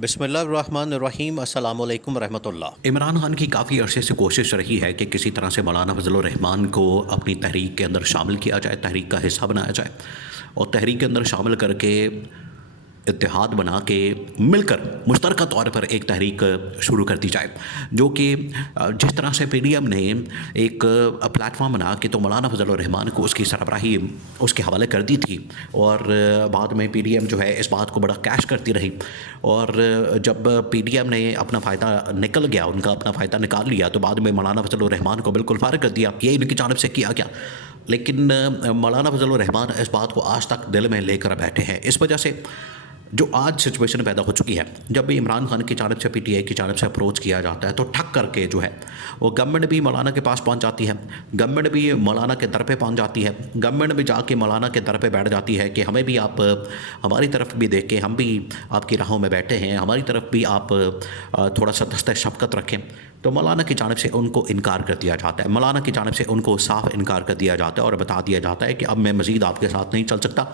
बिस्मिल्लाहिर्रहमानिर्रहीम अस्सलामु अलैकुम रहमतुल्लाह। इमरान खान की काफ़ी अरसे से कोशिश रही है कि किसी तरह से मौलाना फजल रहमान को अपनी तहरीक के अंदर शामिल किया जाए, तहरीक का हिस्सा बनाया जाए और तहरीक के अंदर शामिल करके इत्तेहाद बना के मिलकर मुश्तरका तौर पर एक तहरीक शुरू कर दी जाए, जो कि जिस तरह से पीडीएम ने एक प्लेटफॉर्म बना के तो मौलाना फजल रहमान को उसकी सरबराही उसके हवाले कर दी थी और बाद में पीडीएम जो है इस बात को बड़ा कैश करती रही और जब पीडीएम ने अपना फ़ायदा निकल गया, उनका अपना फ़ायदा निकाल लिया, तो बाद में मौलाना फजल रहमान को बिल्कुल फारिग कर दिया। ये इनकी जानिब से किया गया, लेकिन मौलाना फजल रहमान इस बात को आज तक दिल में लेकर बैठे हैं। इस वजह से जो आज सिचुएशन पैदा हो चुकी है, जब भी इमरान खान की जानिब से पीटीआई की जानिब से अप्रोच किया जाता है तो ठक करके जो है वो गवर्नमेंट भी मौलाना के पास पहुंच जाती है, गवर्नमेंट भी मौलाना के दर पे पहुंच जाती है, गवर्नमेंट भी जाके मौलाना के दर पे बैठ जाती है कि हमें भी आप हमारी तरफ भी देखें, हम भी आपकी राहों में बैठे हैं, हमारी तरफ भी आप थोड़ा सा दस्ते शफ़क़त रखें। तो मौलाना की जानिब से उनको इनकार कर दिया जाता है, मौलाना की जानिब से उनको साफ़ इनकार कर दिया जाता है और बता दिया जाता है कि अब मैं मज़ीद आपके साथ नहीं चल सकता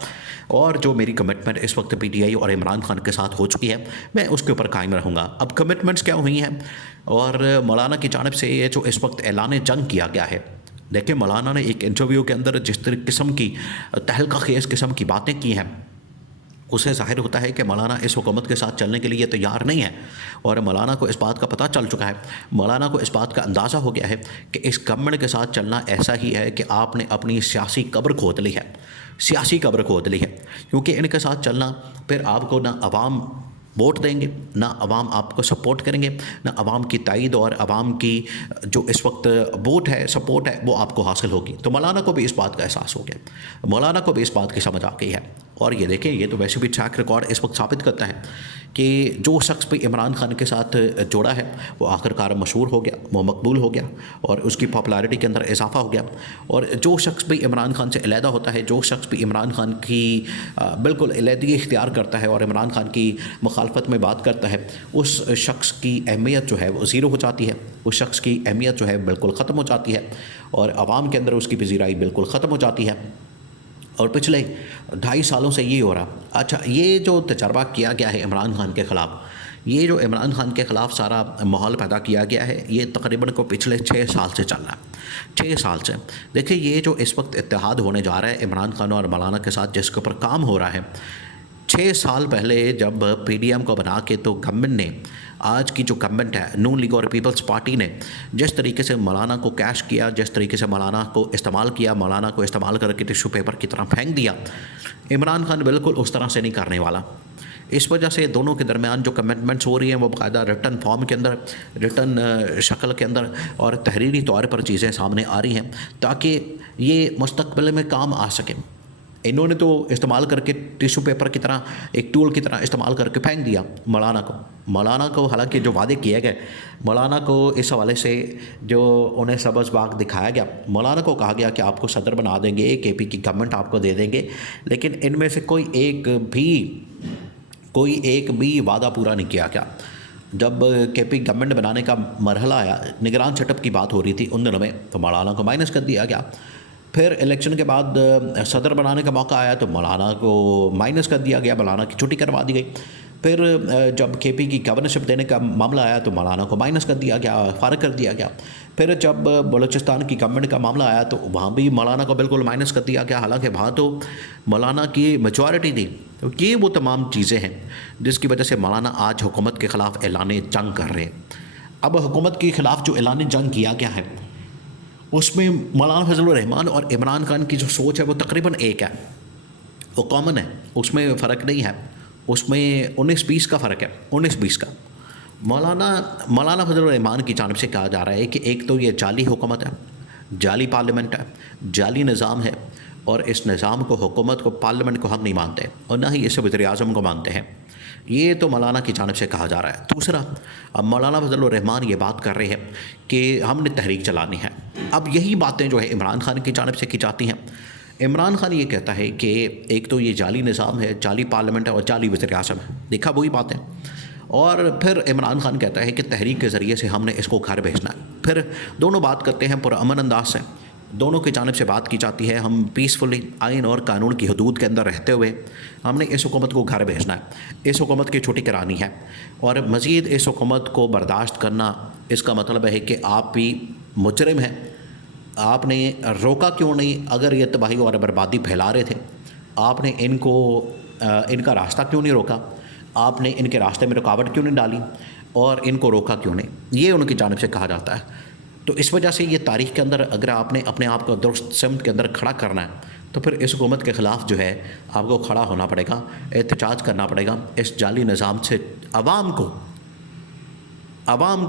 और जो मेरी कमिटमेंट इस वक्त पीटीआई और इमरान खान के साथ हो चुकी है मैं उसके ऊपर कायम रहूँगा। अब कमिटमेंट्स क्या हुई हैं और मौलाना की जानिब से ये जो इस वक्त ऐलान जंग किया गया है, देखिए मौलाना ने एक इंटरव्यू के अंदर जिस किस्म की तहलका खेज़ किस्म की बातें की हैं, उससे ज़ाहिर होता है कि मौलाना इस हुकूमत के साथ चलने के लिए तैयार नहीं है और मौलाना को इस बात का पता चल चुका है, मौलाना को इस बात का अंदाज़ा हो गया है कि इस गवर्नमेंट के साथ चलना ऐसा ही है कि आपने अपनी सियासी कब्र खोद ली है, सियासी कब्र खोद ली है, क्योंकि इनके साथ चलना फिर आपको ना अवाम वोट देंगे, ना अवाम आपको सपोर्ट करेंगे, ना अवाम की तायद और अवाम की जो इस वक्त वोट है, सपोर्ट है, वो आपको हासिल होगी। तो मौलाना को भी इस बात का एहसास हो गया, मौलाना को भी इस बात की समझ आ गई है और ये देखें, ये तो वैसे भी ट्रैक रिकॉर्ड इस वक्त साबित करता है कि जो शख्स भी इमरान खान के साथ जोड़ा है वो आखिरकार मशहूर हो गया, वो मकबूल हो गया और उसकी पॉपुलैरिटी के अंदर इजाफा हो गया। और जो शख्स भी इमरान खान से अलहदा होता है, जो शख्स भी इमरान खान की बिल्कुल अलहदगी इख्तियार करता है और इमरान खान की मुखालफत में बात करता है, उस शख्स की अहमियत जो है वो ज़ीरो हो जाती है, उस शख्स की अहमियत जो है बिल्कुल ख़त्म हो जाती है और आवाम के अंदर उसकी पजीराई बिल्कुल ख़त्म हो जाती है। और पिछले 2.5 सालों से ये हो रहा। अच्छा, ये जो तजर्बा किया गया है इमरान खान के ख़िलाफ़, ये जो इमरान खान के ख़िलाफ़ सारा माहौल पैदा किया गया है, ये तकरीबन को पिछले 6 साल से चल रहा है, 6 साल से। देखिए, ये जो इस वक्त इत्तेहाद होने जा रहा है इमरान खान और मौलाना के साथ, जिसके ऊपर काम हो रहा है, 6 साल पहले जब पीडीएम को बना के तो गवर्नमेंट ने, आज की जो गवर्नमेंट है नून लीग और पीपल्स पार्टी ने जिस तरीके से मौलाना को कैश किया, जिस तरीके से मौलाना को इस्तेमाल किया, मौलाना को इस्तेमाल करके टिश्यू पेपर की तरह फेंक दिया, इमरान खान बिल्कुल उस तरह से नहीं करने वाला। इस वजह से दोनों के दरमियान जो कमिटमेंट्स हो रही हैं वो बाकायदा रिटर्न फॉर्म के अंदर, रिटर्न शक्ल के अंदर और तहरीरी तौर पर चीज़ें सामने आ रही हैं ताकि ये मुस्तकबिल में काम आ सकें। इन्होंने तो इस्तेमाल करके टिश्यू पेपर की तरह, एक टूल की तरह इस्तेमाल करके फेंक दिया मौलाना को हालांकि जो वादे किए गए, मौलाना को इस हवाले से जो उन्हें सबज़ बाग दिखाया गया, मौलाना को कहा गया कि आपको सदर बना देंगे, केपी की गवर्नमेंट आपको दे देंगे, लेकिन इनमें से कोई एक भी वादा पूरा नहीं किया गया। जब केपी गवर्नमेंट बनाने का मरहला आया, निगरान सेटअप की बात हो रही थी उन दिनों में, तो मौलाना को माइनस कर दिया गया। फिर इलेक्शन के बाद सदर बनाने का मौका आया तो मौलाना को माइनस कर दिया गया, मौलाना की छुट्टी करवा दी गई। फिर जब केपी की गवर्नरशिप देने का मामला आया तो मौलाना को माइनस कर दिया गया, फारिग कर दिया गया। फिर जब बलूचिस्तान की गवर्नमेंट का मामला आया तो वहाँ भी मौलाना को बिल्कुल माइनस कर दिया गया, हालांकि वहाँ तो मौलाना की मेजॉरिटी थी। तो ये वो तमाम चीज़ें हैं जिसकी वजह से मौलाना आज हुकूमत के ख़िलाफ़ ऐलान जंग कर रहे हैं। अब हुकूमत के ख़िलाफ़ जो ऐलान जंग किया गया है उसमें मौलाना फजल रहमान और इमरान खान की जो सोच है वो तकरीबन एक है, वो कॉमन है, उसमें फ़र्क नहीं है, उसमें 19-20 का फ़र्क है, 19-20 का। मौलाना फजल रहमान की जानिब से कहा जा रहा है कि एक तो ये जाली हुकूमत है, जाली पार्लियामेंट है, जाली निज़ाम है और इस निज़ाम को, हुकूमत को, पार्लियामेंट को हम नहीं मानते और ना ही इसे वज़ीर-ए-आज़म को मानते हैं। ये तो मौलाना की जानिब से कहा जा रहा है। दूसरा, अब मौलाना फजल रहमान ये बात कर रहे हैं कि हमने तहरीक चलानी है। अब यही बातें जो है इमरान खान की जानिब से की जाती हैं। इमरान खान ये कहता है कि एक तो ये जाली निज़ाम है, जाली पार्लियामेंट है और जाली वज़ीर-ए-आज़म है, देखा वही बातें। और फिर इमरान खान कहता है कि तहरीक के ज़रिए से हमने इसको घर भेजना है। फिर दोनों बात करते हैं पुरअमन अंदाज से, दोनों की जानिब से बात की जाती है। हम पीसफुली आइन और कानून की हदूद के अंदर रहते हुए हमने इस हुकूमत को घर भेजना है, इस हुकूमत की छुट्टी करानी है और मज़ीद इस हुकूमत को बर्दाश्त करना, इसका मतलब है कि आप भी मुजरिम हैं। आपने रोका क्यों नहीं? अगर ये तबाही और बर्बादी फैला रहे थे, आपने इनका रास्ता क्यों नहीं रोका? आपने इनके रास्ते में रुकावट क्यों नहीं डाली और इनको रोका क्यों नहीं? ये उनकी जानिब से कहा जाता है। तो इस वजह से ये तारीख़ के अंदर अगर आपने अपने आप को दुरुस्त सिमत के अंदर खड़ा करना है तो फिर इस हुकूमत के ख़िलाफ़ जो है आपको खड़ा होना पड़ेगा, एहतजाज करना पड़ेगा। इस जाली निज़ाम से आवाम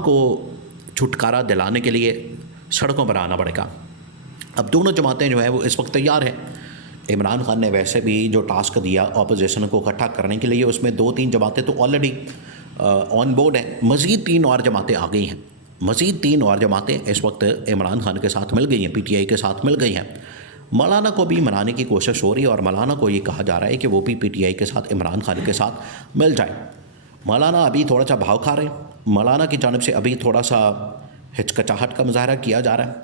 को छुटकारा दिलाने के लिए सड़कों पर आना पड़ेगा। अब दोनों जमातें जो है वो इस वक्त तैयार हैं। इमरान खान ने वैसे भी जो टास्क दिया अपोजिशन को इकट्ठा करने के लिए, उसमें 2-3 जमातें तो ऑलरेडी ऑन बोर्ड हैं। मज़ीद 3 और जमातें आ गई हैं। मज़ीद 3 और जमातें इस वक्त इमरान खान के साथ मिल गई हैं, PTI के साथ मिल गई हैं। मौलाना को भी मनाने की कोशिश हो रही है और मौलाना को ये कहा जा रहा है कि वो भी PTI के साथ इमरान खान के साथ मिल जाए। मौलाना अभी थोड़ा सा भाव खा रहे हैं। मौलाना की जानिब से अभी थोड़ा सा हिचकिचाहट का मुजाहरा किया जा रहा है।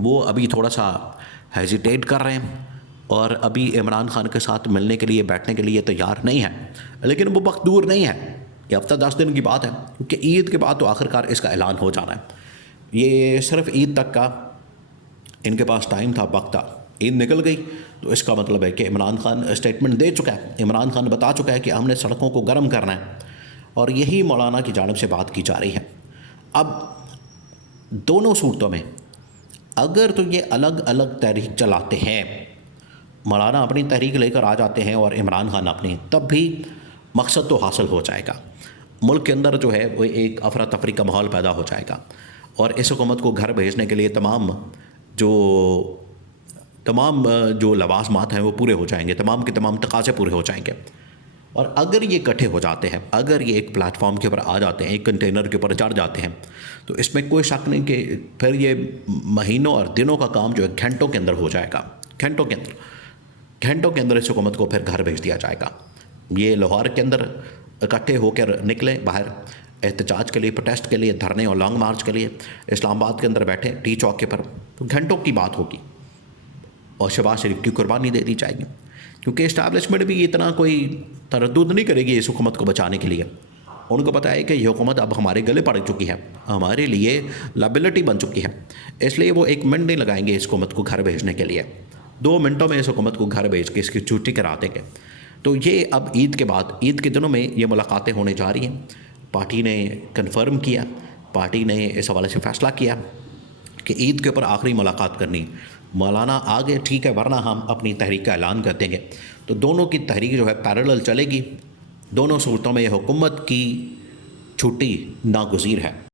वो अभी थोड़ा सा हेजिटेट कर रहे हैं और अभी इमरान खान के साथ मिलने के लिए, बैठने के लिए तैयार नहीं है। लेकिन वो वक्त दूर नहीं है, ये हफ्ता 10 दिन की बात है, क्योंकि ईद के बाद तो आखिरकार इसका ऐलान हो जाना है। ये सिर्फ ईद तक का इनके पास टाइम था, वक्त था। ईद निकल गई तो इसका मतलब है कि इमरान खान स्टेटमेंट दे चुका है। इमरान खान बता चुका है कि हमने सड़कों को गर्म करना है और यही मौलाना की जानिब से बात की जा रही है। अब दोनों सूरतों में अगर तो ये अलग अलग तहरीक चलाते हैं, मौलाना अपनी तहरीक लेकर आ जाते हैं और इमरान खान अपनी, तब भी मकसद तो हासिल हो जाएगा। मुल्क के अंदर जो है वो एक अफरा तफरी का माहौल पैदा हो जाएगा और इस हुकूमत को घर भेजने के लिए तमाम जो लवाजमात हैं वो पूरे हो जाएंगे, तमाम के तमाम तकाज़े पूरे हो जाएंगे। और अगर ये इकट्ठे हो जाते हैं, अगर ये एक प्लेटफॉर्म के ऊपर आ जाते हैं, एक कंटेनर के ऊपर चढ़ जाते हैं, तो इसमें कोई शक नहीं कि फिर ये महीनों और दिनों का काम जो है घंटों के अंदर हो जाएगा। घंटों के अंदर इस हुकूमत को फिर घर भेज दिया जाएगा। ये लाहौर के अंदर इकट्ठे होकर निकले बाहर एहतजाज के लिए, प्रोटेस्ट के लिए, धरने और लॉन्ग मार्च के लिए। इस्लामाबाद के अंदर बैठे टी चौक के पर, तो घंटों की बात होगी और शहबाज शरीफ की कुर्बानी दे दी जाएगी, क्योंकि इस्टेब्लिशमेंट भी इतना कोई तरद्दुद नहीं करेगी इस हुकूमत को बचाने के लिए। उनको पता है कि ये हुकूमत अब हमारे गले पड़ चुकी है, हमारे लिए लायबिलिटी बन चुकी है, इसलिए वो 1 मिनट नहीं लगाएंगे इस हुकूमत को घर भेजने के लिए। 2 मिनटों में इस हुकूमत को घर भेज के इसकी छुट्टी करा देंगे। तो ये अब ईद के बाद, ईद के दिनों में ये मुलाकातें होने जा रही हैं। पार्टी ने कन्फर्म किया, पार्टी ने इस हवाले से फ़ैसला किया कि ईद के ऊपर आखिरी मुलाकात करनी। मौलाना आगे ठीक है, वरना हम अपनी तहरीक का ऐलान कर देंगे। तो दोनों की तहरीक जो है पैरेलल चलेगी। दोनों सूरतों में ये हुकूमत की छुट्टी नागुज़ीर है।